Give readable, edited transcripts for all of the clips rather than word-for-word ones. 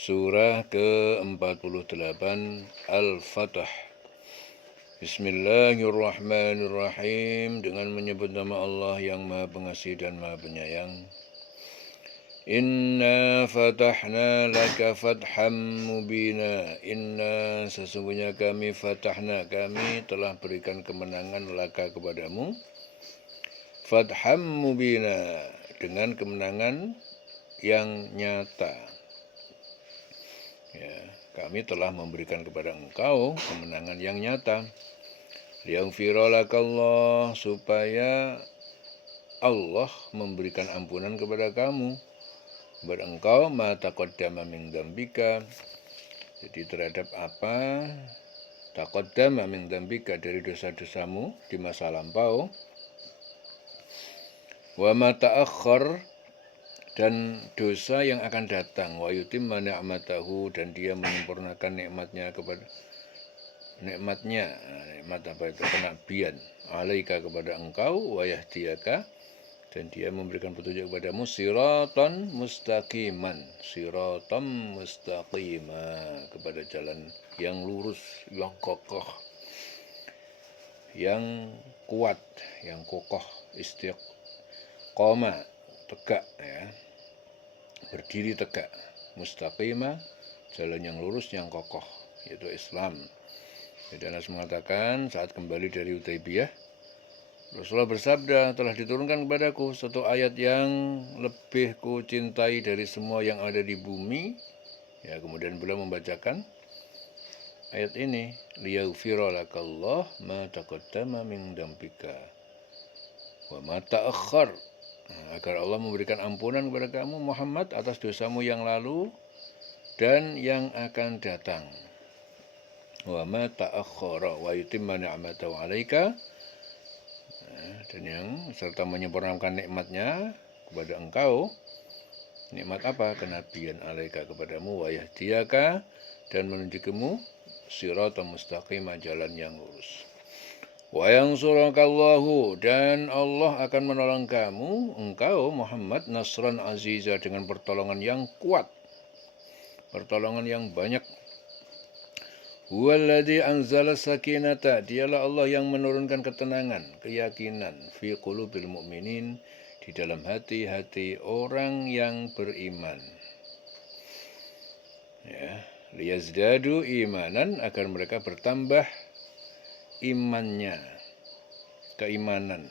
Surah ke-48 Al-Fatah. Bismillahirrahmanirrahim. Dengan menyebut nama Allah yang Maha Pengasih dan Maha Penyayang. Inna fatahna laka fatham mubina. Inna sesungguhnya kami fatahna, kami telah berikan kemenangan laka kepadamu. Fatham mubina, dengan kemenangan yang nyata. Ya, kami telah memberikan kepada engkau kemenangan yang nyata. Liyaghfira lakallah, supaya Allah memberikan ampunan kepada kamu, kepada engkau, ma taqaddama min dzambika. Jadi terhadap apa taqaddama min dzambika, dari dosa-dosamu di masa lampau, wa ma ta'akhkhar, dan dosa yang akan datang, wa yutimma ni'matahu, dan dia menyempurnakan nikmat apa itu, kenabian, alaika, kepada engkau, wa yahdiyaka, dan dia memberikan petunjuk kepadamu, siratan mustaqiman, kepada jalan yang lurus, yang kokoh, yang kuat, yang kokoh, istiqomah, tegak, ya, berdiri tegak. Mustaqimah, jalan yang lurus, yang kokoh, yaitu Islam. Jadi Anas mengatakan saat kembali dari Hudaybiyah, Rasulullah bersabda, telah diturunkan kepadaku satu ayat yang lebih ku cintai dari semua yang ada di bumi. Ya, kemudian beliau membacakan ayat ini, liyaghfira lakallah ma taqaddama min dzambika wa ma ta'akhkhar, agar Allah memberikan ampunan kepada kamu Muhammad atas dosamu yang lalu dan yang akan datang. Wa ma ta'akhkhara wa yutimma ni'matahu 'alaika, dan yang serta menyempurnakan nikmatnya kepada engkau. Nikmat apa? Kenabian, 'alaika, kepadamu, wa yahdiyaka, dan menunjukimu, siratan mustaqimah, jalan yang lurus. Wa yansurukallahu, dan Allah akan menolong kamu, engkau Muhammad, nasran aziza, dengan pertolongan yang kuat, pertolongan yang banyak. Huwallazi anzala sakinata, dialah Allah yang menurunkan ketenangan, keyakinan, fi qulubil mu'minin, di dalam hati-hati orang yang beriman. Ya, liyazdadu imanan, agar mereka bertambah imannya, keimanan.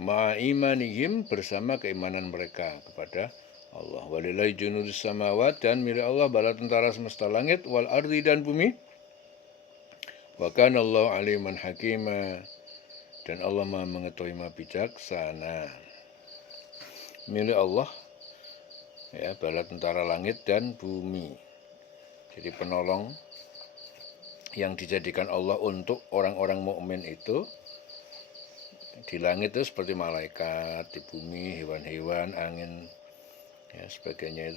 Ma'imanihim, bersama keimanan mereka kepada Allah. Walillahi junudus samawat, dan milik Allah bala tentara semesta langit, wal ardi, dan bumi. Wa kana Allahu aliman hakima, dan Allah Maha mengetahui, Maha bijaksana. Milik Allah, ya, bala tentara langit dan bumi. Jadi penolong yang dijadikan Allah untuk orang-orang mukmin itu di langit itu seperti malaikat, di bumi hewan-hewan, angin, ya, sebagainya,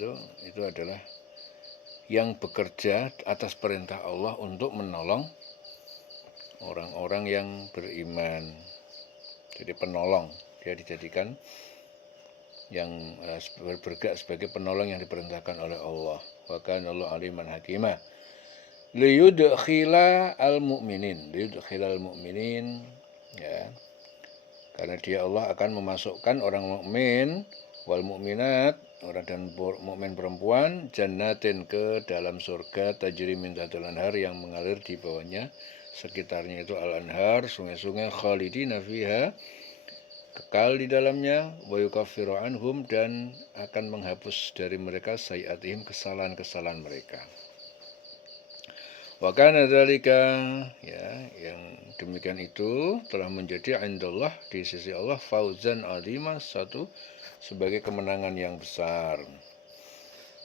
itu adalah yang bekerja atas perintah Allah untuk menolong orang-orang yang beriman. Jadi penolong, dia dijadikan yang bergerak sebagai penolong yang diperintahkan oleh Allah. Wa kana Allahu aliman hakima. Liyudkhila al-mu'minin, ya, karena dia Allah akan memasukkan orang mukmin, wal mukminat, orang dan mukmin perempuan, jannatin, ke dalam surga, tajri min tahtil anhar, yang mengalir di bawahnya, sekitarnya itu al-anhar, sungai-sungai, khalidina fiha, kekal di dalamnya, wa yukaffiru anhum, dan akan menghapus dari mereka sayiatihim, kesalahan-kesalahan mereka. Wa kana dzalika, ya, yang demikian itu telah menjadi indallah, di sisi Allah, fauzan azima, satu sebagai kemenangan yang besar.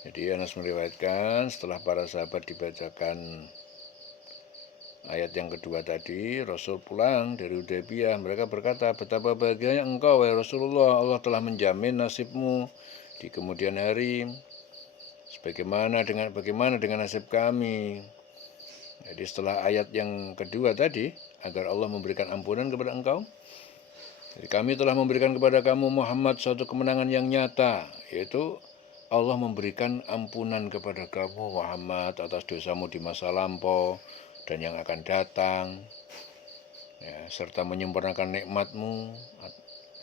Jadi Anas meriwayatkan setelah para sahabat dibacakan ayat yang kedua tadi, Rasul pulang dari Hudaybiyah, mereka berkata, betapa bahagianya engkau, wahai Rasulullah, Allah telah menjamin nasibmu di kemudian hari. Bagaimana dengan nasib kami? Jadi setelah ayat yang kedua tadi, agar Allah memberikan ampunan kepada engkau, jadi kami telah memberikan kepada kamu Muhammad suatu kemenangan yang nyata, yaitu Allah memberikan ampunan kepada kamu Muhammad atas dosamu di masa lampau dan yang akan datang, ya, serta menyempurnakan nikmatmu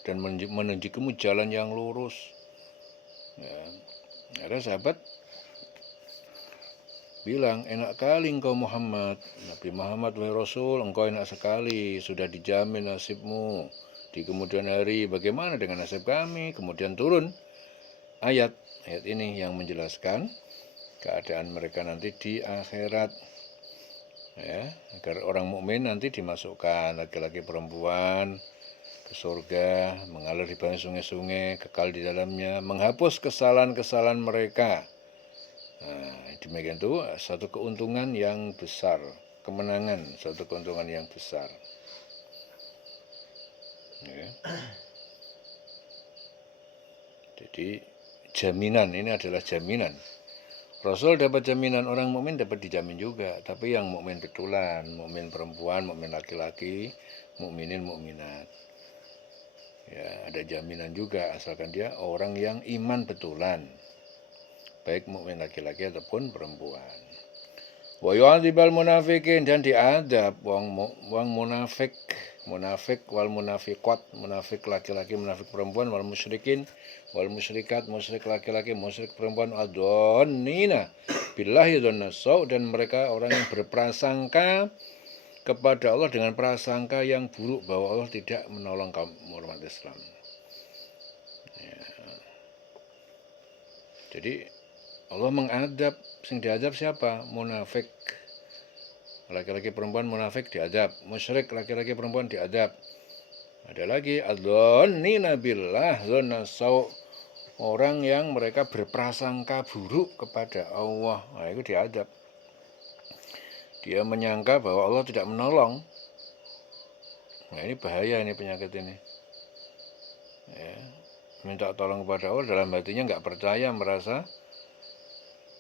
dan menunjukimu jalan yang lurus. Ya, ada sahabat bilang, enak kali engkau Muhammad, Nabi Muhammad wahai Rasul, engkau enak sekali, sudah dijamin nasibmu di kemudian hari. Bagaimana dengan nasib kami? Kemudian turun ayat ini yang menjelaskan keadaan mereka nanti di akhirat, ya, agar orang mukmin nanti dimasukkan laki-laki perempuan ke surga, mengalir di bawah sungai-sungai, kekal di dalamnya, menghapus kesalahan-kesalahan mereka. Nah, demikian itu satu keuntungan yang besar, kemenangan, satu keuntungan yang besar. Ya. Jadi jaminan ini adalah jaminan. Rasul dapat jaminan, orang mukmin dapat dijamin juga. Tapi yang mukmin betulan, mukmin perempuan, mukmin laki-laki, mukminin mukminat. Ya, ada jaminan juga asalkan dia orang yang iman betulan, baik mukmin laki-laki ataupun perempuan. Wa yu'adzibal munafiqin, dan diadab wong munafik, munafik wal munafiqat, munafik laki-laki, munafik perempuan, wal musyrikin wal musyrikat, musyrik laki-laki, musyrik perempuan, adonnina billahi dzannasau, dan mereka orang yang berprasangka kepada Allah dengan prasangka yang buruk bahwa Allah tidak menolong kaum umat Islam. Ya. Jadi Allah mengadab, sing diadab siapa? Munafik laki-laki perempuan, munafik diadab. Musyrik laki-laki perempuan diadab. Ada lagi adzonnina billah dzannasau, orang yang mereka berprasangka buruk kepada Allah. Nah, itu diadab. Dia menyangka bahwa Allah tidak menolong. Nah, ini bahaya, ini penyakit ini. Ya, minta tolong kepada Allah, dalam hatinya nggak percaya, merasa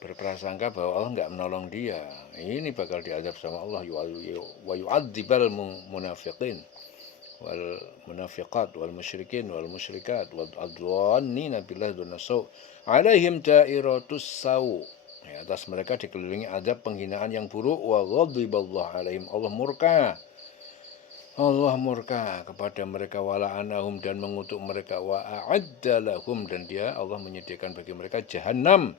berprasangka bahwa Allah nggak menolong dia. Ini bakal diadab sama Allah. Wa yu'adzibal munafiqin wal munafiqat wal musyrikin wal musyrikat wal adwannina billahi dzannasau alaihim da'iratus sau. Ya, atas mereka dikelilingi adab penghinaan yang buruk. Wa ghadiballahu alaihim, Allah murka kepada mereka, wala'anahum, dan mengutuk mereka, wa a'adda lahum, dan dia Allah menyediakan bagi mereka jahannam,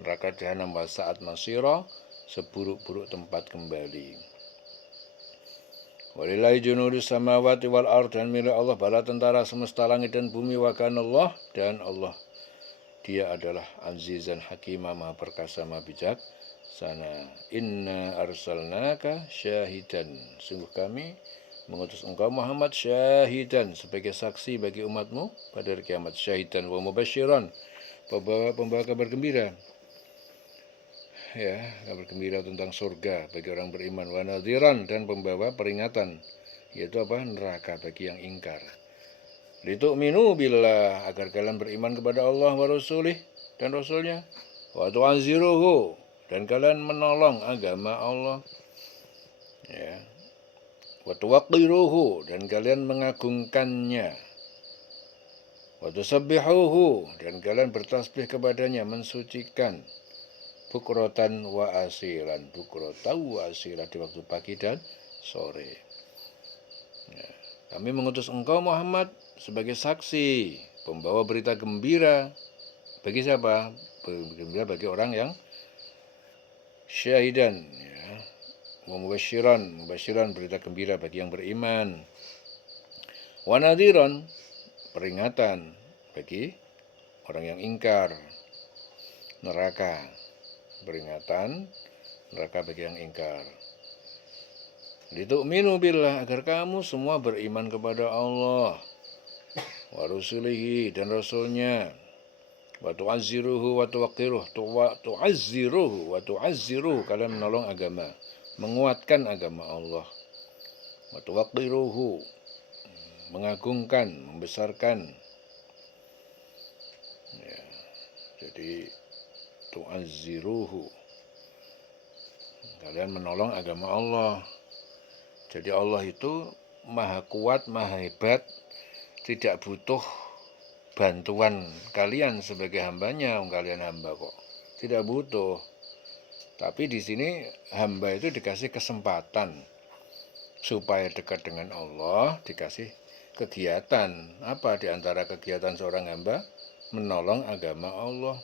neraka jahanam, wa sa'at masira, seburuk-buruk tempat kembali. Walillahi junudus samawati wal ardh, dan milik Allah bala tentara semesta langit dan bumi, wa kanallah, dan Allah dia adalah azizan hakimah, maha perkasa, maha bijaksana. Inna arsalnaka syahidan, sungguh kami mengutus engkau Muhammad syahidan, sebagai saksi bagi umatmu pada hari kiamat. Syahidan wa mubasyiran, pembawa kabar gembira, ya, kabar gembira tentang surga bagi orang beriman. Wa nadhiran, dan pembawa peringatan, yaitu apa? Neraka bagi yang ingkar. Litu'minu billah, agar kalian beriman kepada Allah wa rasulih, dan rasulnya. Wa tu'azziruhu, dan kalian menolong agama Allah. Ya. Wa tuwaqqiruhu, dan kalian mengagungkannya. Wa tusabbihuhu, dan kalian bertasbih kepadanya, mensucikan. Bukrotan wa asilan, bukrotau wa asilan, di waktu pagi dan sore. Ya. Kami mengutus engkau Muhammad sebagai saksi, pembawa berita gembira. Bagi siapa? Gembira bagi orang yang syahidan, ya. Mubasyiran, berita gembira bagi yang beriman. Wa nadhiran, peringatan bagi orang yang ingkar neraka, peringatan neraka bagi yang ingkar. Litu'minu billah, agar kamu semua beriman kepada Allah, wa rusulihi, dan rasulnya. Wa tu'azziruhu wa tuwaqqiruh, tu'azziruhu wa tu'azziruhu, kalian menolong agama, menguatkan agama Allah. Wa tuwaqqiruhu, mengagungkan, membesarkan. Ya, jadi tu'azziruhu, kalian menolong agama Allah. Jadi Allah itu maha kuat, maha hebat, tidak butuh bantuan kalian sebagai hambanya, kalian hamba kok. Tidak butuh. Tapi di sini hamba itu dikasih kesempatan supaya dekat dengan Allah, dikasih kegiatan. Apa di antara kegiatan seorang hamba? Menolong agama Allah.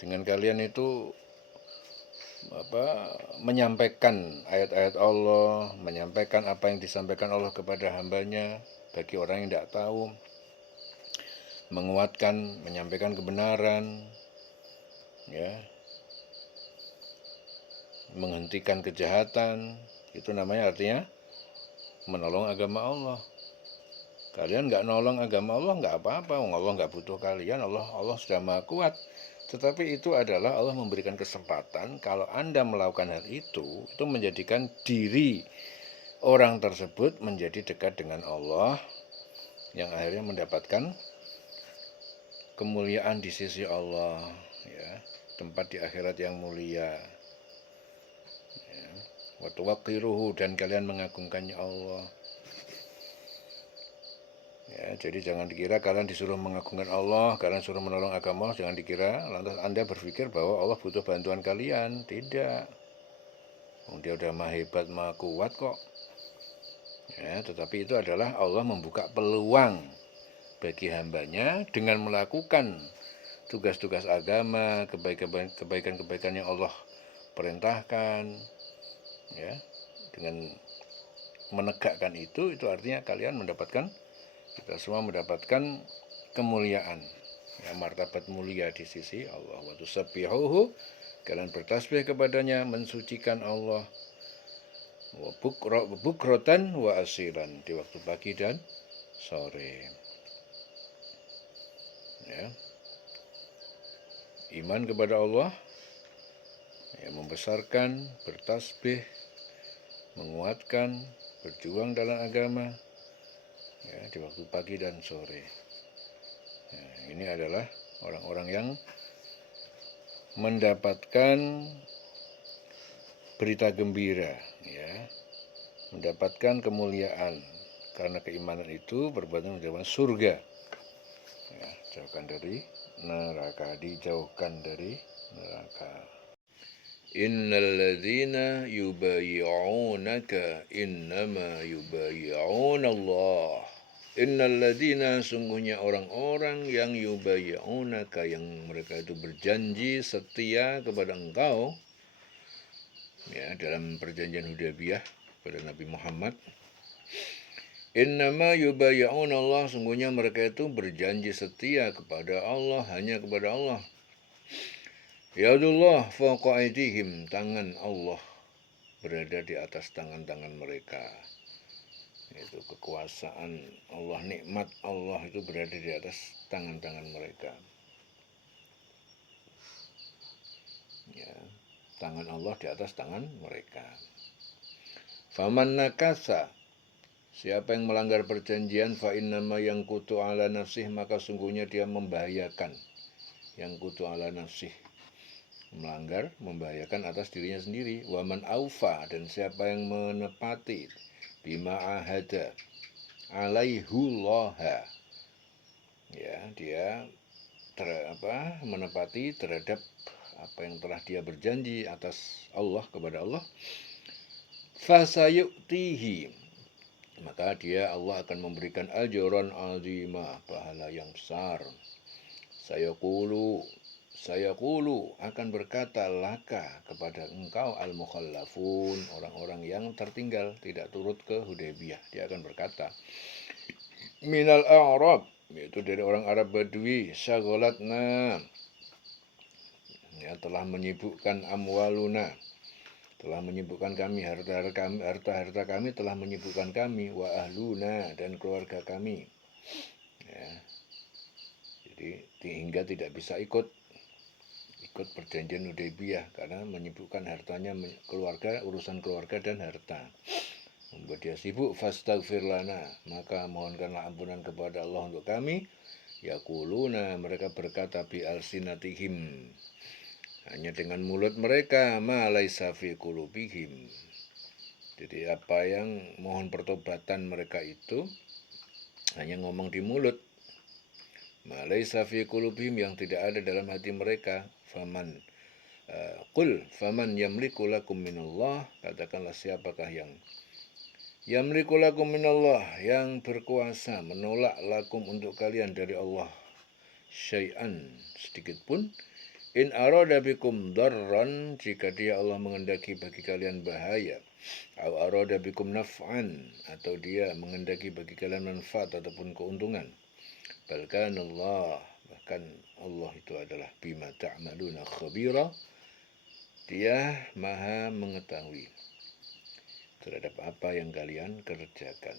Dengan kalian itu menyampaikan ayat-ayat Allah, menyampaikan apa yang disampaikan Allah kepada hambanya bagi orang yang tidak tahu, menguatkan, menyampaikan kebenaran, ya, menghentikan kejahatan, itu namanya artinya menolong agama Allah. Kalian nggak nolong agama Allah nggak apa-apa, Allah nggak butuh kalian, Allah sudah maha kuat. Tetapi itu adalah Allah memberikan kesempatan kalau Anda melakukan hal itu menjadikan diri orang tersebut menjadi dekat dengan Allah, yang akhirnya mendapatkan kemuliaan di sisi Allah, ya, tempat di akhirat yang mulia. Wa tuwaqqiruhu, dan kalian mengagungkannya Allah. Ya, jadi jangan dikira kalian disuruh mengagungkan Allah, kalian suruh menolong agama, jangan dikira lantas Anda berpikir bahwa Allah butuh bantuan kalian. Tidak. Dia udah maha hebat, maha kuat kok. Ya, tetapi itu adalah Allah membuka peluang bagi hambanya dengan melakukan tugas-tugas agama, kebaikan-kebaikan yang Allah perintahkan, ya, dengan menegakkan itu artinya kalian mendapatkan, kita semua mendapatkan kemuliaan, ya, martabat mulia di sisi Allah. Wa tusabbihuhu, kalian bertasbih kepadanya, mensucikan Allah, wa bukrotan wa asilan, di waktu pagi dan sore. Ya. Iman kepada Allah, ya, membesarkan, bertasbih, menguatkan, berjuang dalam agama, ya, di waktu pagi dan sore. Ya, ini adalah orang-orang yang mendapatkan berita gembira, ya, mendapatkan kemuliaan karena keimanan itu berbuat menjadi surga, ya, jauhkan dari neraka, dijauhkan dari neraka. Innal ladzina yubayyi'unaka innama yubayyi'una Allah. Innal ladzina, sungguhnya orang-orang yang yubayyi'unaka, yang mereka itu berjanji setia kepada engkau, ya, dalam perjanjian Hudaybiyah pada Nabi Muhammad. Innama yubayyi'una Allah, sungguhnya mereka itu berjanji setia kepada Allah, hanya kepada Allah. Yadullah fawqa aydihim, tangan Allah berada di atas tangan-tangan mereka. Itu kekuasaan Allah, nikmat Allah itu berada di atas tangan-tangan mereka. Ya, tangan Allah di atas tangan mereka. Faman nakasa, siapa yang melanggar perjanjian, fa innama yangkutu ala nafsih, maka sungguhnya dia membahayakan. Yangkutu ala nafsih, melanggar, membahayakan atas dirinya sendiri. Waman aufa, dan siapa yang menepati, bima ahada alaihullaha, ya, dia menepati terhadap apa yang telah dia berjanji atas Allah, kepada Allah. Fasayu'tihi, maka dia, Allah akan memberikan ajran azimah, pahala yang besar. Sayaqulu akan berkata laka, kepada engkau, al-mukhallafun, orang-orang yang tertinggal, tidak turut ke Hudaybiyah, dia akan berkata, minal a'rab, yaitu dari orang Arab Badui, syaghalatna, ya, telah menyibukkan amwaluna, telah menyibukkan kami, harta-harta kami telah menyibukkan kami, wa ahluna, dan keluarga kami, ya. Jadi hingga tidak bisa ikut perjanjian Hudaybiyah karena menyibukkan hartanya, keluarga, urusan keluarga dan harta, membuat dia sibuk. Fastaghfir lana, maka mohonkanlah ampunan kepada Allah untuk kami. Yaquluna, mereka berkata, bi alsinatihim, hanya dengan mulut mereka, ma laisa fi qulubihim. Jadi apa yang mohon pertobatan mereka itu hanya ngomong di mulut, ma laisa fi qulubihim, yang tidak ada dalam hati mereka. Qul faman yamliku lakum minallah, katakanlah siapakah yang yamliku lakum minallah, yang berkuasa menolak lakum untuk kalian dari Allah syai'an, sedikit pun. In arada bikum darran, jika dia Allah mengendaki bagi kalian bahaya. Au arada bikum naf'an, atau dia mengendaki bagi kalian manfaat ataupun keuntungan. Bahkan Allah itu adalah bima ta'maluna khabira, dia maha mengetahui terhadap apa yang kalian kerjakan.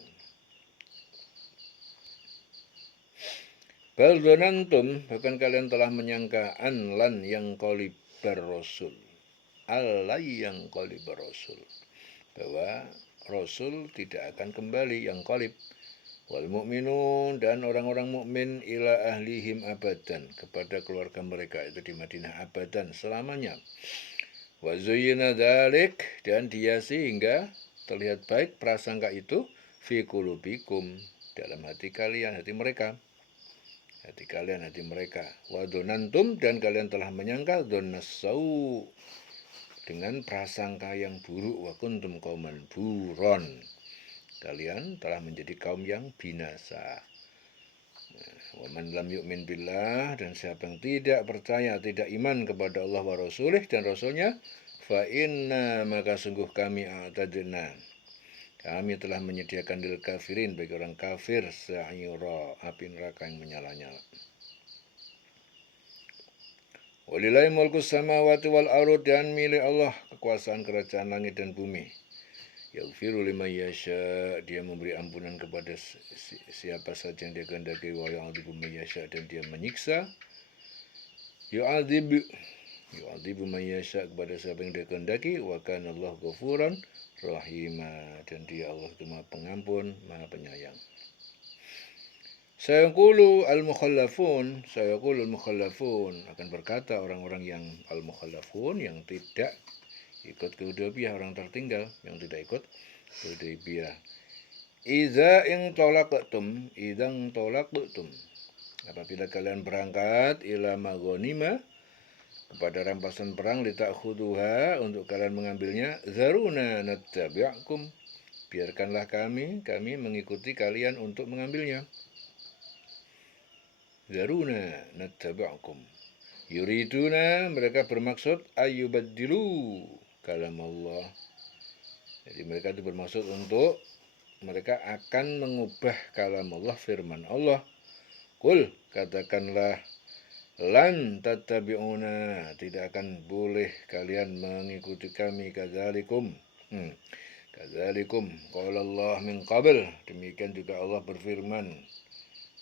Bal dzanantum, bahkan kalian telah menyangka an lan yang qalibar rasul, alai yang qalibar rasul, bahwa rasul tidak akan kembali, yang qalib. Wal mu'minun, dan orang-orang mukmin, ila ahlihim abadan, kepada keluarga mereka itu di Madinah abadan, selamanya. Wa zuyyina dzalik, dan dihiasi hingga terlihat baik prasangka itu fi qulubikum, dalam hati kalian, hati mereka. Hati kalian, hati mereka. Wa dzanantum, dan kalian telah menyangka dzannasau, dengan prasangka yang buruk. Wa kuntum qauman buron, kalian telah menjadi kaum yang binasa. Wa man lam yu'min billah, dan siapa yang tidak percaya, tidak iman kepada Allah wa rasulih, dan rasulnya, fa inna, maka sungguh kami a'tadna, kami telah menyediakan lil kafirin, bagi orang kafir, sa'ira, api neraka yang menyala-nyala. Walillahi mulkus samawati wal ardh, dan milik Allah kekuasaan kerajaan langit dan bumi. Yaghfiru liman yasha, dia memberi ampunan kepada siapa saja yang dia kehendaki. Wa yu'adzibu man yasha, dan dia menyiksa. Yu'adzibu man yasha, kepada siapa yang dia kehendaki. Wa kana Allah ghafuran rahima, dan dia Allah itu maha pengampun, maha penyayang. Sayaqulu al-mukhallafun, akan berkata orang-orang yang al-mukhallafun, yang tidak ikut ke Hudaybiyah, orang tertinggal yang tidak ikut ke Hudaybiyah. Idzang talaqtum, apabila kalian berangkat, ila maghanima, kepada rampasan perang, litakhuduha, untuk kalian mengambilnya, zaruna nattabi'akum, biarkanlah kami mengikuti kalian untuk mengambilnya. Zaruna nattabi'akum, yuriduna, mereka bermaksud ayyubaddilu kalam Allah. Jadi mereka itu bermaksud untuk mereka akan mengubah kalam Allah, firman Allah. Qul, katakanlah, lan tattabi'una, tidak akan boleh kalian mengikuti kami, kadzalikum. Kadzalikum qala Allah min qabl, demikian juga Allah berfirman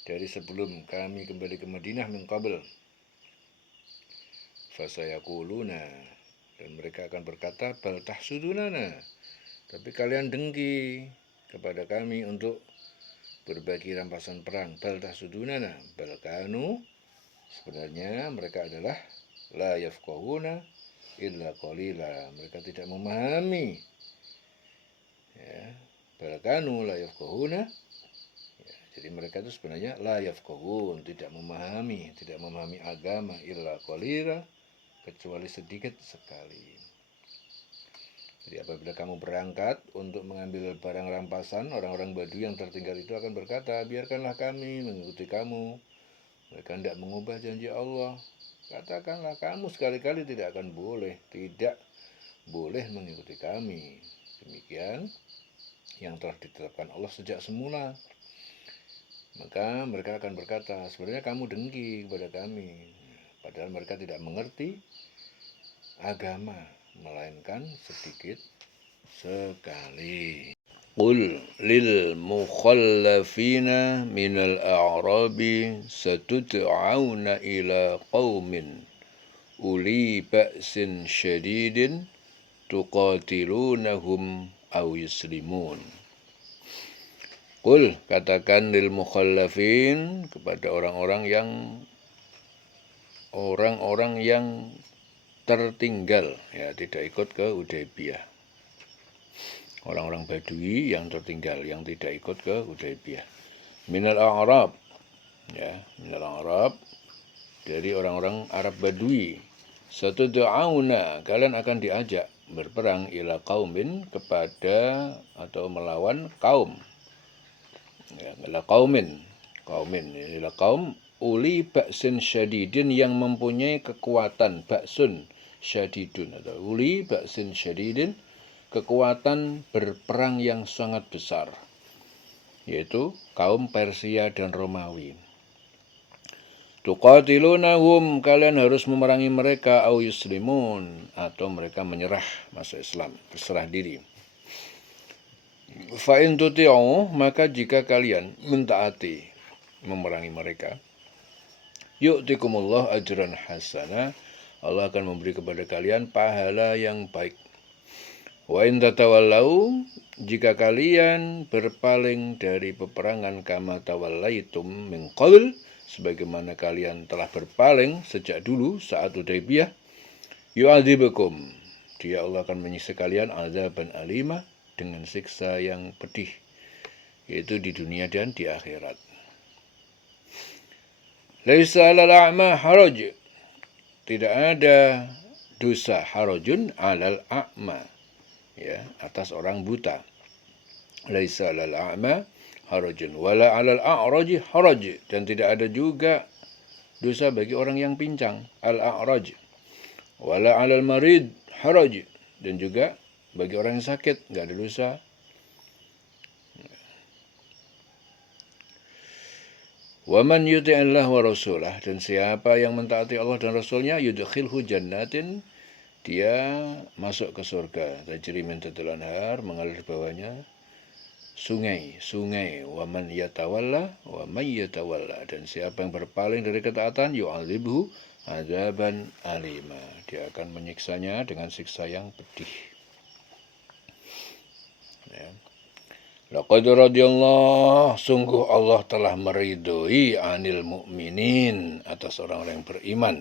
dari sebelum kami kembali ke Madinah, min qabl. Fasayaquluna, dan mereka akan berkata, bal tahsudunana, tapi kalian dengki kepada kami untuk berbagi rampasan perang. Bal tahsudunana, bal kanu, sebenarnya mereka adalah la yafqahuna illa qalila, mereka tidak memahami. Ya, bal kanu la yafqahuna, ya, jadi mereka itu sebenarnya la yafqahun, tidak memahami agama, illa qalila, kecuali sedikit sekali. Jadi apabila kamu berangkat untuk mengambil barang rampasan, orang-orang Badui yang tertinggal itu akan berkata, biarkanlah kami mengikuti kamu. Mereka tidak mengubah janji Allah. Katakanlah, kamu sekali-kali tidak boleh mengikuti kami. Demikian yang telah ditetapkan Allah sejak semula. Maka mereka akan berkata, sebenarnya kamu dengki kepada kami. Padahal mereka tidak mengerti agama, melainkan sedikit sekali. Qul lil mukhallafina minal a'rabi satud'auna ila qaumin uli ba'sin syadidin tuqatilunahum aw yuslimun. Qul, katakan lil mukhallafin, kepada orang-orang yang tertinggal, ya, tidak ikut ke Hudaybiyah. Orang-orang Badui yang tertinggal, yang tidak ikut ke Hudaybiyah. Minal a'rab, ya, minal Arab, dari orang-orang Arab Badui. Satud'auna, kalian akan diajak berperang ila qaumin, kepada atau melawan kaum. Ya, ila qaumin, ila kaum uli ba'sin syadidin, yang mempunyai kekuatan, ba'sun syadidun, atau uli ba'sin syadidin, kekuatan berperang yang sangat besar, yaitu kaum Persia dan Romawi. Tuqatilunahum, kalian harus memerangi mereka, au yuslimun, atau mereka menyerah masuk Islam, berserah diri. Fa in tuti'u, maka jika kalian mentaati memerangi mereka, yu'tikumullah ajran hasana, Allah akan memberi kepada kalian pahala yang baik. Wa in tatawallau, jika kalian berpaling dari peperangan, kama tawallaitum min qabl, sebagaimana kalian telah berpaling sejak dulu saat Hudaybiyah, yu'adzibukum, dia Allah akan menyiksa kalian azaban alima, dengan siksa yang pedih, yaitu di dunia dan di akhirat. Laisa 'alal a'ma haraj, tidak ada dosa, harajun 'alal a'ma, ya, atas orang buta. Laisa 'alal a'ma harajun wala 'alal a'raj haraj, dan tidak ada juga dosa bagi orang yang pincang, al-a'raj, wala 'alal marid haraj, dan juga bagi orang yang sakit enggak ada dosa. Wa man yuti'illah wa rasulah, dan siapa yang mentaati Allah dan Rasulnya, yudkhilhu jannatin, dia masuk ke surga, tajri min tahtiha al-anhar, mengalir di bawahnya sungai. Wa man yatawalla wa may yatawalla, dan siapa yang berpaling dari ketaatan, yu'adzibhu azaban alima, dia akan menyiksanya dengan siksa yang pedih. Ya. Laqad radiyallahu, sungguh Allah telah meridhoi anil mu'minin, atas orang-orang yang beriman.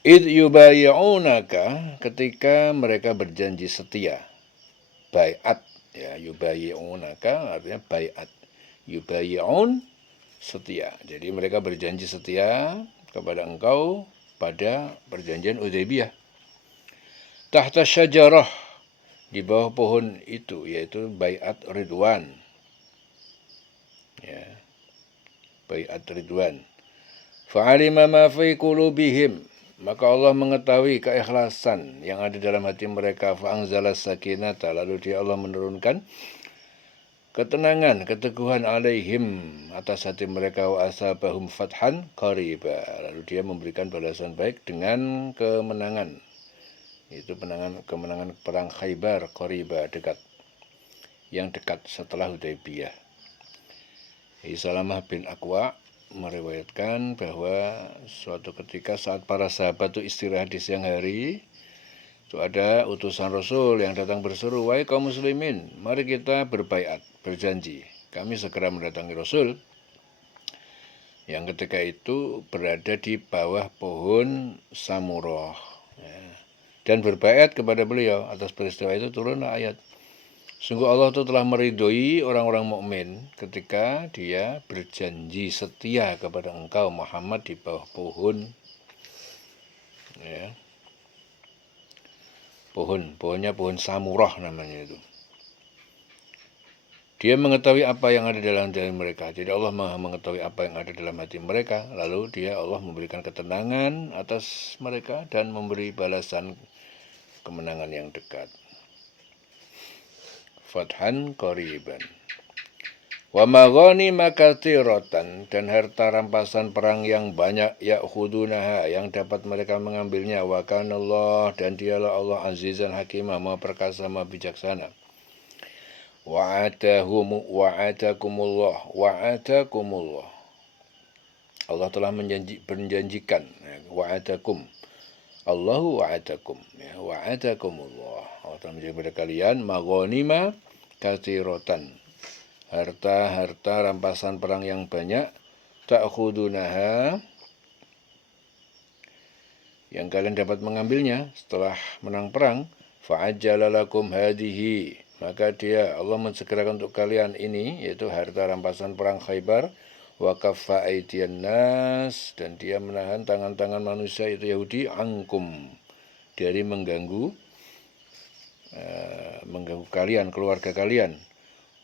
Id yubayi'unaka, ketika mereka berjanji setia. Bai'at, ya, yubayi'unaka artinya bai'at. Yubayi'un, setia. Jadi mereka berjanji setia kepada engkau pada perjanjian Hudaybiyah. Tahta syajarah, di bawah pohon itu, yaitu bai'at ridwan. Ya. Bai'at ridwan. Fa'alima ma fi qulubihim, maka Allah mengetahui keikhlasan yang ada dalam hati mereka. Fa'anzalas sakinata, lalu dia Allah menurunkan ketenangan, keteguhan alaihim, atas hati mereka. Wa asabahum fathan qariba, lalu dia memberikan balasan baik dengan kemenangan, itu kemenangan perang Khaybar, qariba, dekat, yang dekat setelah Hudaybiyah. Salamah bin Aqwa meriwayatkan bahwa suatu ketika saat para sahabat itu istirahat di siang hari, itu ada utusan Rasul yang datang berseru, wahai kaum muslimin, mari kita berbaiat, berjanji, kami segera mendatangi Rasul yang ketika itu berada di bawah pohon Samurah, ya, dan berbaiat kepada beliau. Atas peristiwa itu turunlah ayat, sungguh Allah itu telah meridhoi orang-orang mukmin ketika dia berjanji setia kepada engkau Muhammad di bawah pohon, ya, pohonnya pohon Samurah namanya itu. Dia mengetahui apa yang ada dalam diri mereka. Jadi Allah Maha mengetahui apa yang ada dalam hati mereka. Lalu dia Allah memberikan ketenangan atas mereka dan memberi balasan kemenangan yang dekat. Fathan qariban. Wa maghanima katsiratan, dan harta rampasan perang yang banyak, ya'khudunaha, yang dapat mereka mengambilnya. Wa kanallah, dan dialah Allah azizan hakimah, Maha perkasa, Maha bijaksana. Wa'atakumullah, Allah telah menjanjikan, wa'atakum, Allahu wa'atakum, ya, wa'atakumullah, Allah telah menjanjikan kepada kalian maghanima katsiratan, harta rampasan perang yang banyak, ta'khudunaha, yang kalian dapat mengambilnya setelah menang perang. Fa'ajjala lakum hadihi, maka Allah mensegerakan untuk kalian ini, yaitu harta rampasan perang Khaybar, wa kaffa aydiyan nas, dan dia menahan tangan-tangan manusia itu Yahudi angkum, dari mengganggu kalian, keluarga kalian.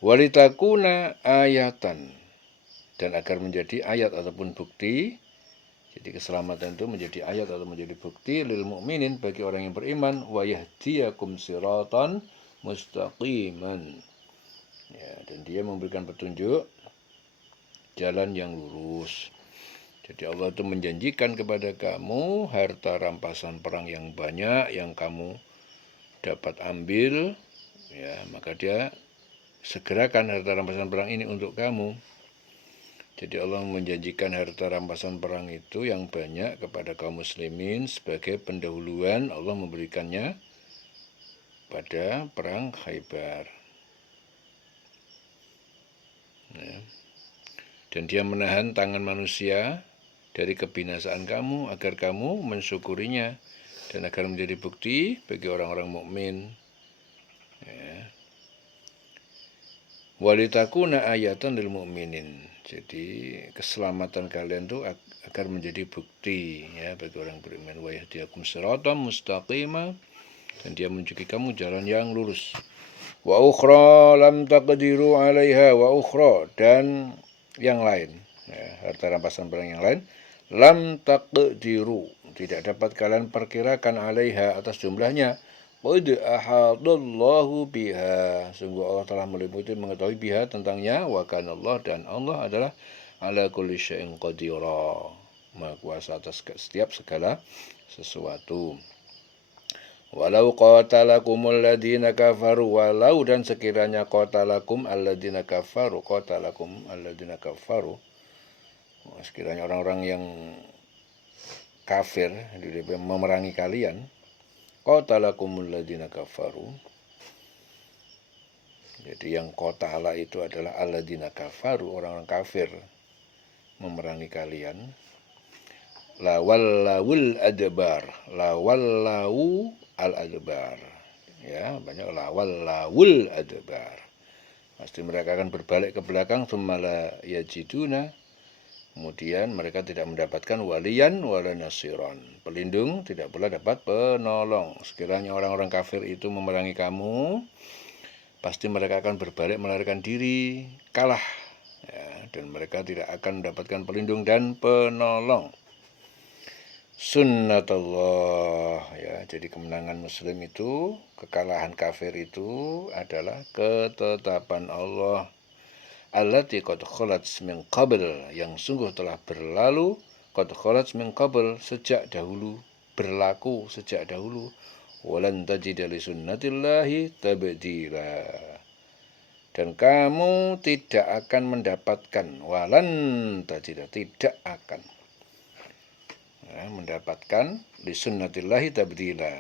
Walitakuna ayatan, dan agar menjadi ayat ataupun bukti. Jadi keselamatan itu menjadi ayat atau menjadi bukti lil mukminin, bagi orang yang beriman, wa yahdiyakum siratan mustaqiman. Ya, dan dia memberikan petunjuk jalan yang lurus. Jadi Allah itu menjanjikan kepada kamu harta rampasan perang yang banyak yang kamu dapat ambil, ya, maka dia segerakan harta rampasan perang ini untuk kamu. Jadi Allah menjanjikan harta rampasan perang itu yang banyak kepada kaum muslimin sebagai pendahuluan Allah memberikannya pada perang Khaybar. Ya. Dan dia menahan tangan manusia dari kebinasaan kamu agar kamu mensyukurinya dan agar menjadi bukti bagi orang-orang mukmin. Ya. Walitakuna ayatan lil mukminin. Jadi keselamatan kalian itu agar menjadi bukti, ya, bagi orang beriman. Wa yahdiyakum siratan mustaqima, dan dia menunjuki kamu jalan yang lurus. Wa ukhra lam taqdiru 'alaiha, wa ukhra, dan yang lain, ya, harta rampasan perang yang lain, lam taqdiru, tidak dapat kalian perkirakan 'alaiha, atas jumlahnya. Qad ahadallahu biha, sungguh Allah telah meliputi mengetahui biha tentangnya. Wa kana Allah, dan Allah adalah ala kulli syai'in qadira, maha kuasa atas setiap segala sesuatu. Walau qatalakumul ladina kafaru, walau dan sekiranya qatalakum alladina kafaru, sekiranya orang-orang yang kafir memerangi kalian, qatalakumul ladina kafaru. Jadi yang qatala itu adalah alladina kafaru, orang-orang kafir memerangi kalian. Lawallawul adbar, lawallau al adbar, ya, banyak lawallawul adbar, pasti mereka akan berbalik ke belakang. Tsumala yajiduna, kemudian mereka tidak mendapatkan waliyan wala nasiran, pelindung, tidak pula dapat penolong. Sekiranya orang-orang kafir itu memerangi kamu, pasti mereka akan berbalik melarikan diri, kalah, ya, dan mereka tidak akan mendapatkan pelindung dan penolong. Sunnatullah, ya, jadi kemenangan muslim itu, kekalahan kafir itu adalah ketetapan Allah. Allati qad khalat min qabl, yang sungguh telah berlalu, qad khalat min qabl, sejak dahulu, berlaku sejak dahulu. Walan tajida li sunnatillahi tabdila, dan kamu tidak akan mendapatkan, walan tajida, tidak akan, ya, mendapatkan li sunnatillahi tabdila,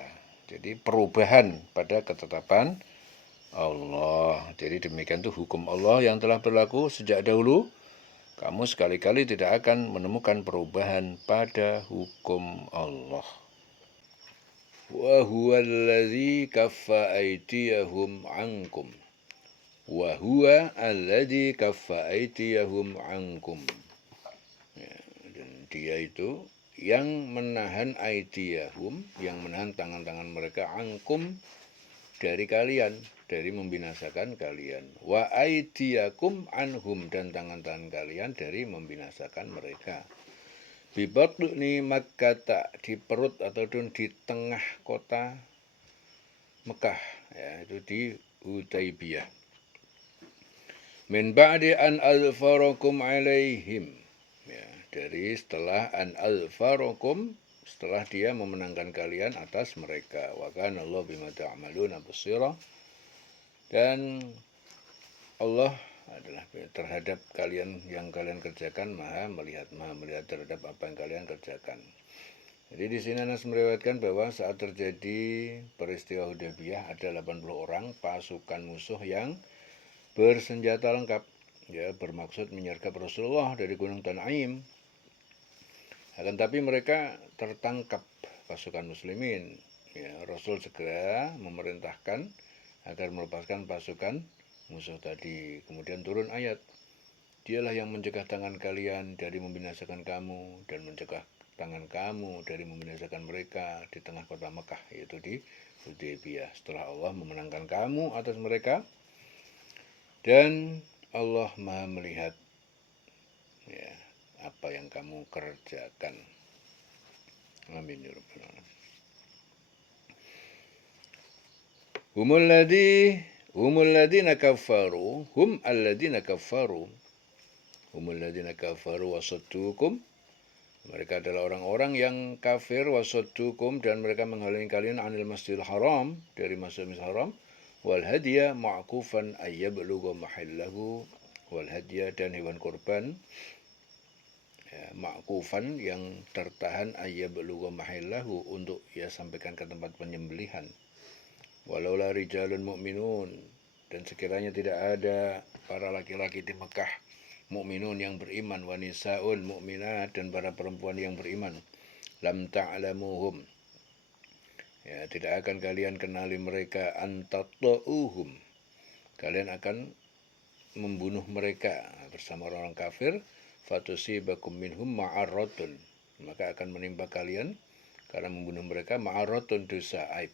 jadi perubahan pada ketetapan Allah. Jadi demikian itu hukum Allah yang telah berlaku sejak dahulu. Kamu sekali-kali tidak akan menemukan perubahan pada hukum Allah. Wa huwa alladzi kaffa aydiyahum 'ankum. Wa huwa alladzi kaffa aydiyahum 'ankum. Ya, dan dia itu yang menahan aydiyahum, yang menahan tangan-tangan mereka, angkum, dari kalian, dari membinasakan kalian. Wa aidiyakum anhum, dan tangan-tangan kalian dari membinasakan mereka. Bibatni Makkah, di perut atau di tengah kota Mekah, ya, itu di Hudaybiyah. Min ba'di an alfarakum alaihim, ya, dari setelah an alfarakum, setelah dia memenangkan kalian atas mereka. Wa kana Allah bima ta'maluna basira, dan Allah adalah terhadap kalian yang kalian kerjakan maha melihat terhadap apa yang kalian kerjakan. Jadi di sini Anas meriwayatkan bahwa saat terjadi peristiwa Hudaybiyah ada 80 orang pasukan musuh yang bersenjata lengkap, ya, bermaksud menyergap Rasulullah dari Gunung Tanaim. Akan tapi mereka tertangkap pasukan muslimin. Ya, Rasul segera memerintahkan agar melepaskan pasukan musuh tadi. Kemudian turun ayat, dialah yang mencegah tangan kalian dari membinasakan kamu dan mencegah tangan kamu dari membinasakan mereka di tengah kota Mekah, yaitu di Hudaybiyah. Setelah Allah memenangkan kamu atas mereka, dan Allah Maha melihat ya, apa yang kamu kerjakan. Amin ya rabbal alamin. Humul ladina kafaru wasaddukum. Mereka adalah orang-orang yang kafir wasaddukum, dan mereka menghalangi kalian anil masjidil haram, dari masjidil haram, wal hadiya ma'kufan ayyablugha mahillahu, wal hadiya, dan hewan kurban ya, ma'kufan, yang tertahan ayyablugha mahillahu, untuk ia sampaikan ke tempat penyembelihan. Walaula rijalun mu'minun, dan sekiranya tidak ada para laki-laki di Mekah mukminun yang beriman, wa nisaun mu'minat, dan para perempuan yang beriman, lam ta'lamuhum, ya, tidak akan kalian kenali mereka, antata'uhum, kalian akan membunuh mereka bersama orang kafir, fatusibakum minhum ma'arratun, maka akan menimpa kalian karena membunuh mereka ma'arratun, dosa, aib,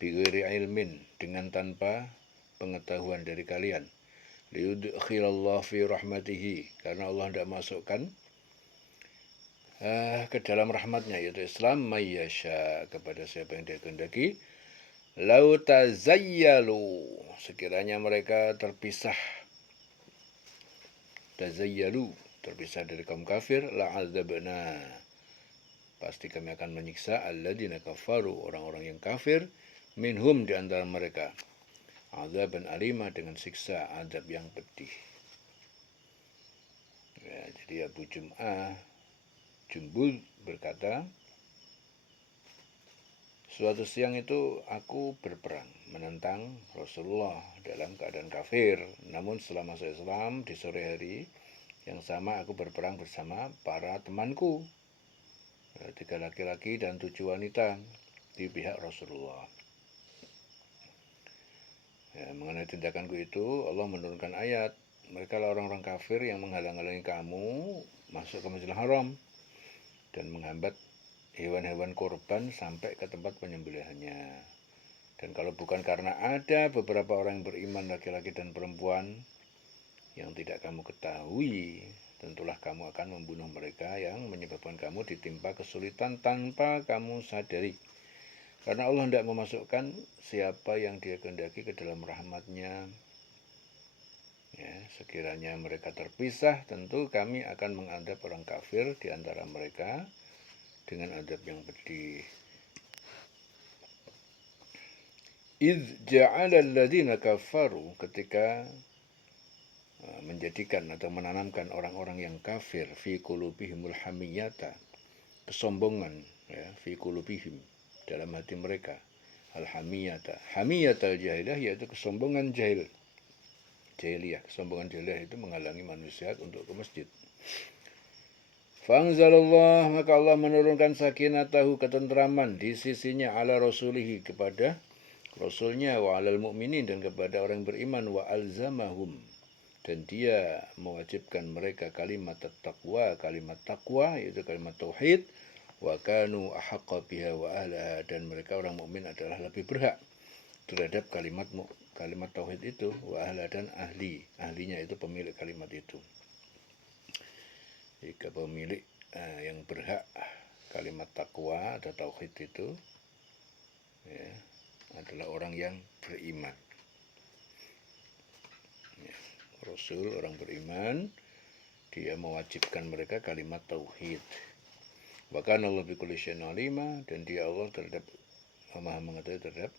bighairi ilmin, dengan tanpa pengetahuan dari kalian, liyudkhilallahu fi rahmatihi, karena Allah tidak masukkan ke dalam rahmatnya, yaitu Islam, mayyasha, kepada siapa yang dia kehendaki. Lau tazayyalu, sekiranya mereka terpisah, tazayyalu, terpisah dari kaum kafir, la'adzabna, pasti kami akan menyiksa alladzina kafaru, orang-orang yang kafir, minhum, di antara mereka, azaban alima, dengan siksa azab yang pedih. Ya, jadi Abu Jumbul berkata, suatu siang itu aku berperang menentang Rasulullah dalam keadaan kafir. Namun setelah masuk Islam, di sore hari yang sama aku berperang bersama para temanku, 3 laki-laki dan 7 wanita di pihak Rasulullah. Ya, mengenai tindakanku itu, Allah menurunkan ayat, mereka lah orang-orang kafir yang menghalang-halangi kamu masuk ke Masjidil Haram dan menghambat hewan-hewan korban sampai ke tempat penyembelihannya. Dan kalau bukan karena ada beberapa orang yang beriman, laki-laki dan perempuan, yang tidak kamu ketahui, tentulah kamu akan membunuh mereka yang menyebabkan kamu ditimpa kesulitan tanpa kamu sadari. Karena Allah tidak memasukkan siapa yang dia kehendaki ke dalam rahmatnya. Ya, sekiranya mereka terpisah, tentu kami akan mengadab orang kafir di antara mereka dengan adab yang pedih. Idh ja'ala alladhina kafaru, ketika menjadikan atau menanamkan orang-orang yang kafir, fi qulubihimul hamiyata, kesombongan, ya, fi qulubihim, dalam hati mereka, al-hamiyata, hamiyatal jahiliyah, yaitu kesombongan jahiliyah. Kesombongan jahiliyah itu menghalangi manusia untuk ke masjid. Fa'anzalallah, maka Allah menurunkan sakinatahu, ketentraman di sisinya, ala rasulihi, kepada rasulnya, wa alal mu'minin, dan kepada orang beriman, wa alzamahum, dan dia mewajibkan mereka kalimat takwa, yaitu kalimat tauhid, wa kanu ahaqqa biha wa ahlaha, dan mereka orang mukmin adalah lebih berhak terhadap kalimat tauhid itu, wa ahla, dan ahlinya itu pemilik kalimat itu. Jika pemilik yang berhak kalimat takwa atau tauhid itu, ya, adalah orang yang beriman. Ya, Rasul orang beriman, dia mewajibkan mereka kalimat tauhid. Bahkan Allah bikulli syai'in alima, dan dia Allah terhadap Maha mengetahui terhadap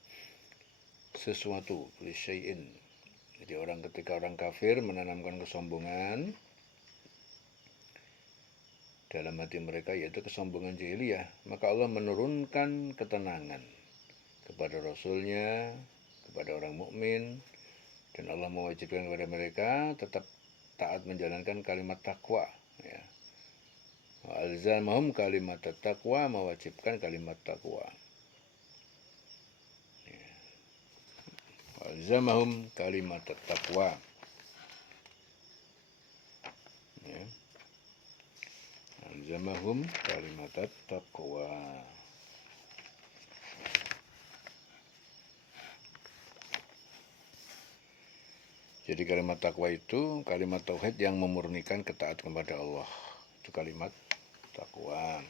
sesuatu, kulli syai'in. Jadi ketika orang kafir menanamkan kesombongan dalam hati mereka, yaitu kesombongan jahiliyah, maka Allah menurunkan ketenangan kepada Rasulnya, kepada orang mukmin, dan Allah mewajibkan kepada mereka tetap taat menjalankan kalimat takwa. Ya. Alzamahum kalimat takwa, mewajibkan kalimat takwa. Ya. Alzamahum kalimat taqwa. Ya. Alzamahum kalimat taqwa. Jadi kalimat takwa itu kalimat tauhid yang memurnikan ketaatan kepada Allah. Itu kalimat takwa.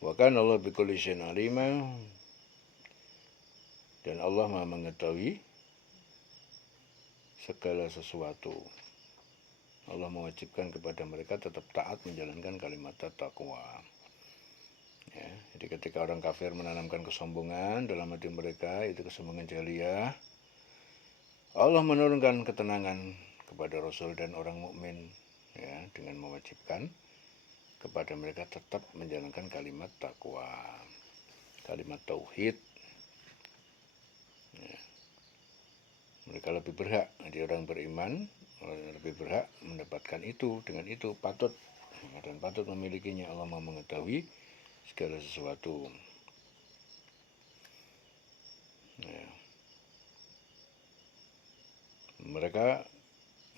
Wa kana Allah bikulli syai'in alima. Dan Allah Maha mengetahui segala sesuatu. Allah mewajibkan kepada mereka tetap taat menjalankan kalimat takwa. Ya, jadi ketika orang kafir menanamkan kesombongan dalam hati mereka, itu kesombongan jahiliyah, Allah menurunkan ketenangan kepada Rasul dan orang mukmin, ya, dengan mewajibkan kepada mereka tetap menjalankan kalimat takwa, kalimat tauhid. Ya. Mereka lebih berhak, jadi orang beriman lebih berhak mendapatkan itu, dengan itu patut dan patut memilikinya. Allah Maha mengetahui segala sesuatu. Ya. Mereka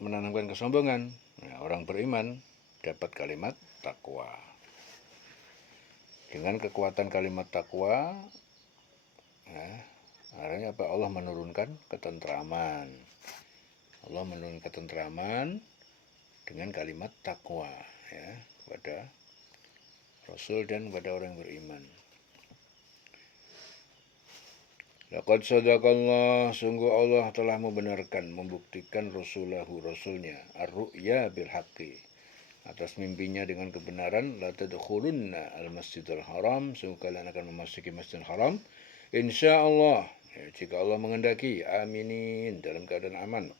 menanamkan kesombongan. Ya, orang beriman dapat kalimat takwa. Dengan kekuatan kalimat takwa, ya, artinya apa? Allah menurunkan ketentraman. Allah menurunkan ketentraman dengan kalimat takwa, ya, kepada Rasul dan kepada orang beriman. Laqad sadaqallah, sungguh Allah telah membenarkan, membuktikan Rasulnya ar-ru'ya bil haqqi, atas mimpinya dengan kebenaran. La tadkhulunna al-masjidil haram, sungguh kalian akan memasuki Masjidil Haram insyaallah, ya, jika Allah menghendaki, aminin, dalam keadaan aman,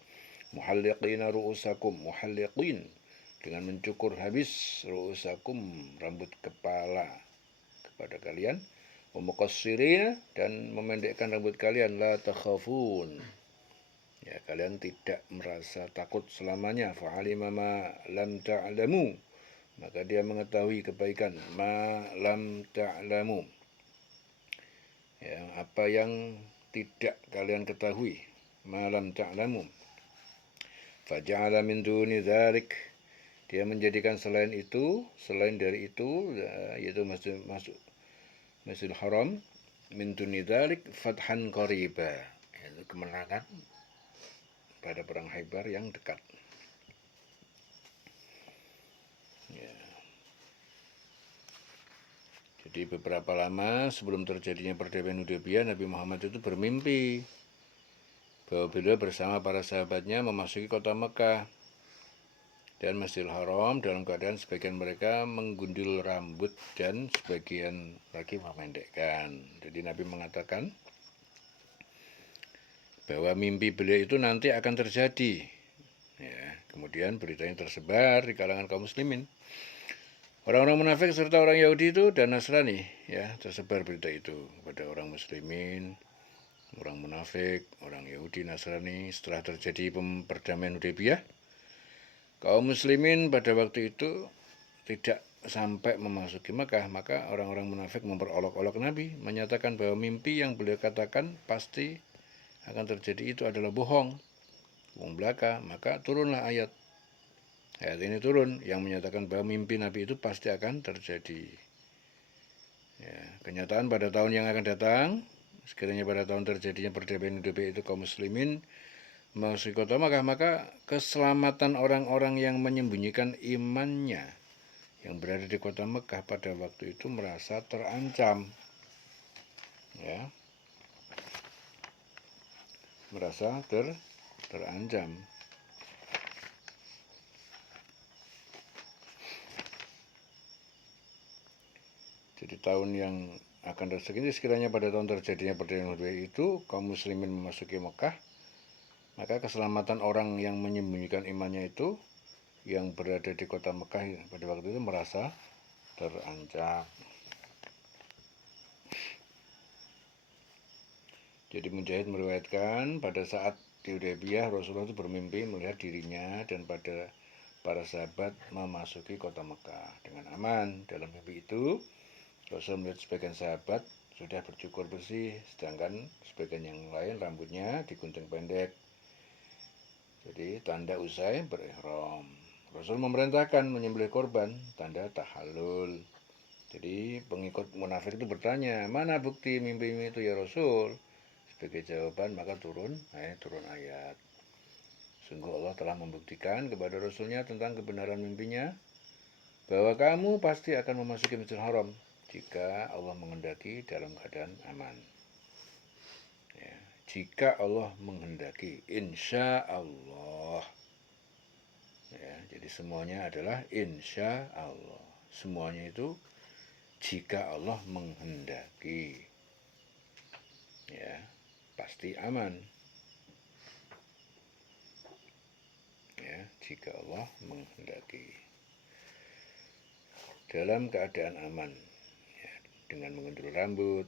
muhalliqina ru'usakum, muhalliqin, dengan mencukur habis, ru'usakum, rambut kepala kepada kalian, muqassirina, dan memendekkan rambut kalian, la takhafun, ya, kalian tidak merasa takut selamanya, fa'alima ma lam ta'lamu, maka dia mengetahui kebaikan, ma lam ta'lamu, ya, apa yang tidak kalian ketahui, ma lam ta'lamu, faja'ala min duni dzalik, dia menjadikan selain dari itu, yaitu masuk Masjidil Haram, min duni dzalik fathan qariba, yaitu kemenangan pada perang Khaybar yang dekat. Ya. Jadi beberapa lama sebelum terjadinya perdamaian Hudaybiyah, Nabi Muhammad itu bermimpi bahwa beliau bersama para sahabatnya memasuki kota Mekah dan Masjidil Haram dalam keadaan sebagian mereka menggundul rambut dan sebagian lagi memendekkan. Jadi Nabi mengatakan bahwa mimpi beliau itu nanti akan terjadi. Ya, kemudian beritanya tersebar di kalangan kaum muslimin. Orang-orang munafik serta orang Yahudi itu dan Nasrani, ya, tersebar berita itu kepada orang muslimin, orang munafik, orang Yahudi, Nasrani. Setelah terjadi perdamaian Hudaybiyah, kaum muslimin pada waktu itu tidak sampai memasuki Mekah, maka orang-orang munafik memperolok-olok Nabi, menyatakan bahwa mimpi yang beliau katakan pasti akan terjadi itu adalah bohong, belaka. Maka turunlah ayat ini turun yang menyatakan bahwa mimpi Nabi itu pasti akan terjadi. Ya, kenyataan pada tahun yang akan datang, sekiranya pada tahun terjadinya perdamaian Hudaybiyah itu kaum muslimin memasuki kota Makkah, maka keselamatan orang-orang yang menyembunyikan imannya yang berada di kota Mekah pada waktu itu merasa terancam, ya, merasa terancam. Jadi tahun yang akan terjadi, sekiranya pada tahun terjadinya perdamaian Hudaybiyah itu kaum muslimin memasuki Mekah, maka keselamatan orang yang menyembunyikan imannya itu yang berada di kota Mekah pada waktu itu merasa terancam. Jadi Mujahid meriwayatkan pada saat di Hudaybiyah Rasulullah itu bermimpi melihat dirinya dan pada para sahabat memasuki kota Mekah dengan aman. Dalam mimpi itu Rasul melihat sebagian sahabat sudah bercukur bersih, sedangkan sebagian yang lain rambutnya digunting pendek. Jadi tanda usai berihram. Rasul memerintahkan menyembelih korban, tanda tahallul. Jadi pengikut munafik itu bertanya, mana bukti mimpi itu ya Rasul? Sebagai jawaban maka turun ayat. Sungguh Allah telah membuktikan kepada Rasulnya tentang kebenaran mimpinya, bahwa kamu pasti akan memasuki Masjidil Haram jika Allah menghendaki dalam keadaan aman. Ya, jika Allah menghendaki, insya Allah. Ya, jadi semuanya adalah insya Allah. Semuanya itu jika Allah menghendaki. Ya, pasti aman. Ya, jika Allah menghendaki. Dalam keadaan aman, ya, dengan mengendul rambut,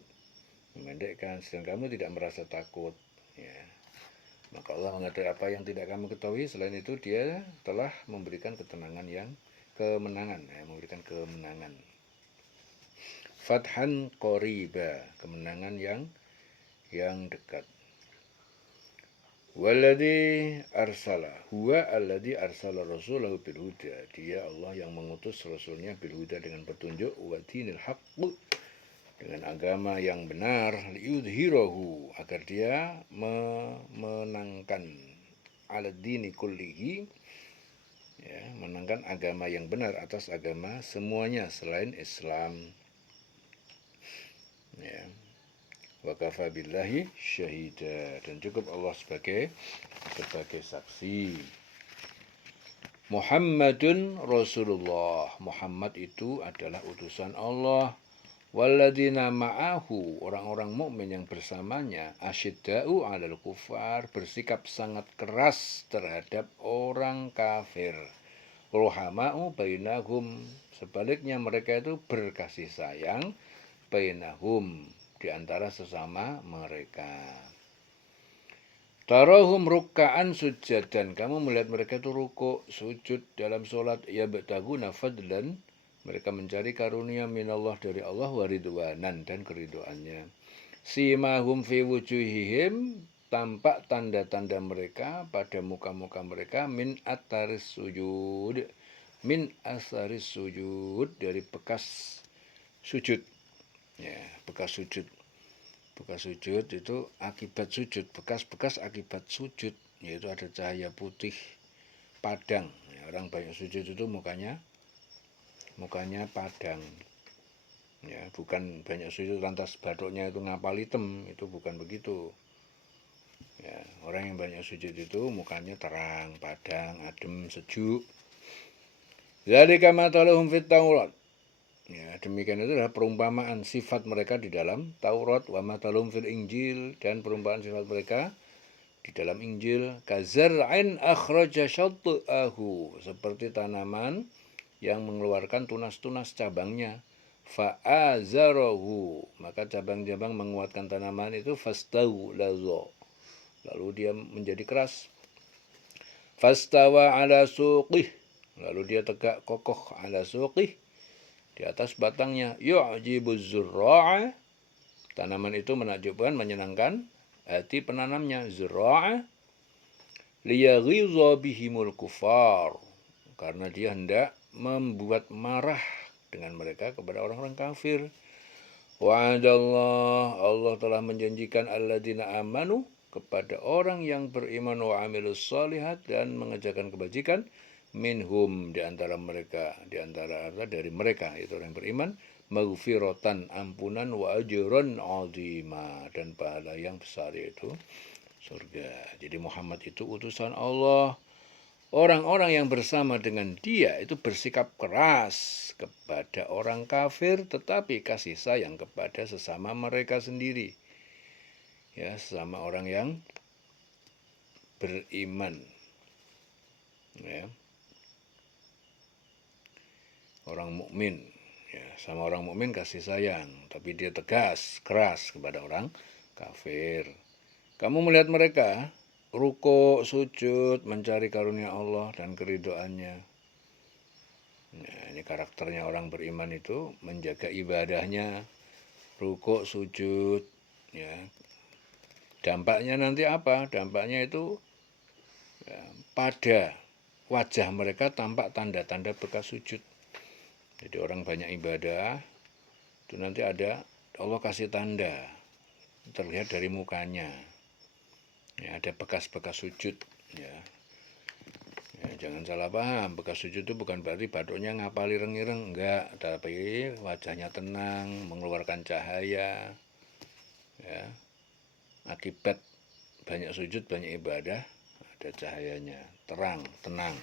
memendekkan, sedang kamu tidak merasa takut, ya, maka Allah mengetahui apa yang tidak kamu ketahui. Selain itu dia telah memberikan kemenangan. Memberikan kemenangan. Fathan qoriba, kemenangan yang dekat. Walladzi arsala, huwa alladzi arsala rasulahu bil huda. Dia Allah yang mengutus rasulnya bil huda dengan petunjuk, wa dinil haqq, dengan agama yang benar, liyudhirahu, agar dia memenangkan ala dini kullihi, ya, menangkan agama yang benar atas agama semuanya selain Islam. Ya. Wa kafa billahi syahida, dan cukup Allah sebagai saksi. Muhammadun Rasulullah, Muhammad itu adalah utusan Allah. Walladzina ma'ahu, orang-orang mukmin yang bersamanya, asyidda'u 'alal kufar, bersikap sangat keras terhadap orang kafir. Ruhama'u bainahum, sebaliknya mereka itu berkasih sayang, bainahum, di antara sesama mereka. Tarahum rukkaan sujadan, kamu melihat mereka itu rukuk sujud dalam sholat, ya ba'taguna fadlan, mereka mencari karunia minallah, dari Allah, waridwanan, dan keriduannya. Simahum fi wujuhihim, tampak tanda-tanda mereka pada muka-muka mereka, min asaris sujud, dari bekas sujud. Ya, bekas sujud itu akibat sujud, bekas akibat sujud, yaitu ada cahaya putih padang. Ya, orang banyak sujud itu mukanya padang. Ya, bukan banyak sujud lantas batuknya itu ngapal hitam, itu bukan begitu. Ya, orang yang banyak sujud itu mukanya terang, padang, adem, sejuk. Dzalika matalahum fit Taurat. Ya, demikian itu adalah perumpamaan sifat mereka di dalam Taurat, wa matalum fil Injil, dan perumpamaan sifat mereka di dalam Injil. Kazar'in akhraja syat'ahu, seperti tanaman yang mengeluarkan tunas-tunas cabangnya. Fa'azarahu, maka cabang-cabang menguatkan tanaman itu, fastawu lazo, lalu dia menjadi keras. Fastawa ala suqih, lalu dia tegak kokoh, ala suqih, di atas batangnya. Yu'jibuz zurra'a, tanaman itu menakjubkan, menyenangkan hati penanamnya. Zurra'a liyaghiza bihimul kufar, karena dia hendak membuat marah dengan mereka kepada orang-orang kafir. Wa'adallah, Allah telah menjanjikan alladzina amanu, kepada orang yang beriman, wa amilus shalihat, dan mengerjakan kebajikan, minhum, di antara mereka, dari mereka itu orang beriman, maghfiratan, ampunan, wa ajran 'azima, dan pahala yang besar, yaitu surga. Jadi Muhammad itu utusan Allah. Orang-orang yang bersama dengan dia itu bersikap keras kepada orang kafir, tetapi kasih sayang kepada sesama mereka sendiri. Ya, sesama orang yang beriman. Ya. Orang mukmin, ya, sama orang mukmin kasih sayang, tapi dia tegas, keras kepada orang kafir. Kamu melihat mereka rukuk, sujud, mencari karunia Allah dan keridoannya. Nah, ini karakternya orang beriman itu, menjaga ibadahnya, rukuk, sujud, ya. Dampaknya nanti apa? Dampaknya itu ya, pada wajah mereka tampak tanda-tanda bekas sujud. Jadi orang banyak ibadah, itu nanti ada Allah kasih tanda, terlihat dari mukanya. Ya, ada bekas-bekas sujud. Ya. Ya, jangan salah paham, bekas sujud itu bukan berarti batuknya ngapali reng-ireng, enggak, tapi wajahnya tenang, mengeluarkan cahaya. Ya. Akibat banyak sujud, banyak ibadah, ada cahayanya, terang, tenang.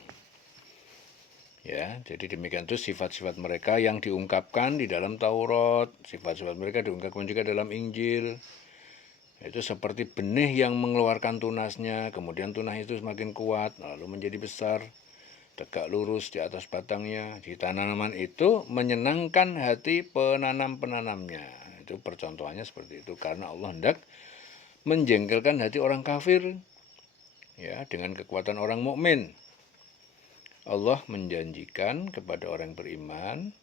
Ya, jadi demikian itu sifat-sifat mereka yang diungkapkan di dalam Taurat, sifat-sifat mereka diungkapkan juga dalam Injil. Itu seperti benih yang mengeluarkan tunasnya, kemudian tunas itu semakin kuat, lalu menjadi besar, tegak lurus di atas batangnya. Di tanaman itu menyenangkan hati penanam-penanamnya. Itu percontohannya seperti itu, karena Allah hendak menjengkelkan hati orang kafir ya dengan kekuatan orang mukmin. Allah menjanjikan kepada orang beriman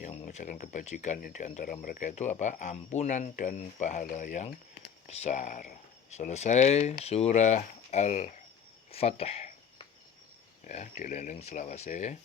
yang mengerjakan kebajikan di antara mereka itu apa? Ampunan dan pahala yang besar. Selesai surah Al-Fatih. Ya, dieling selawase.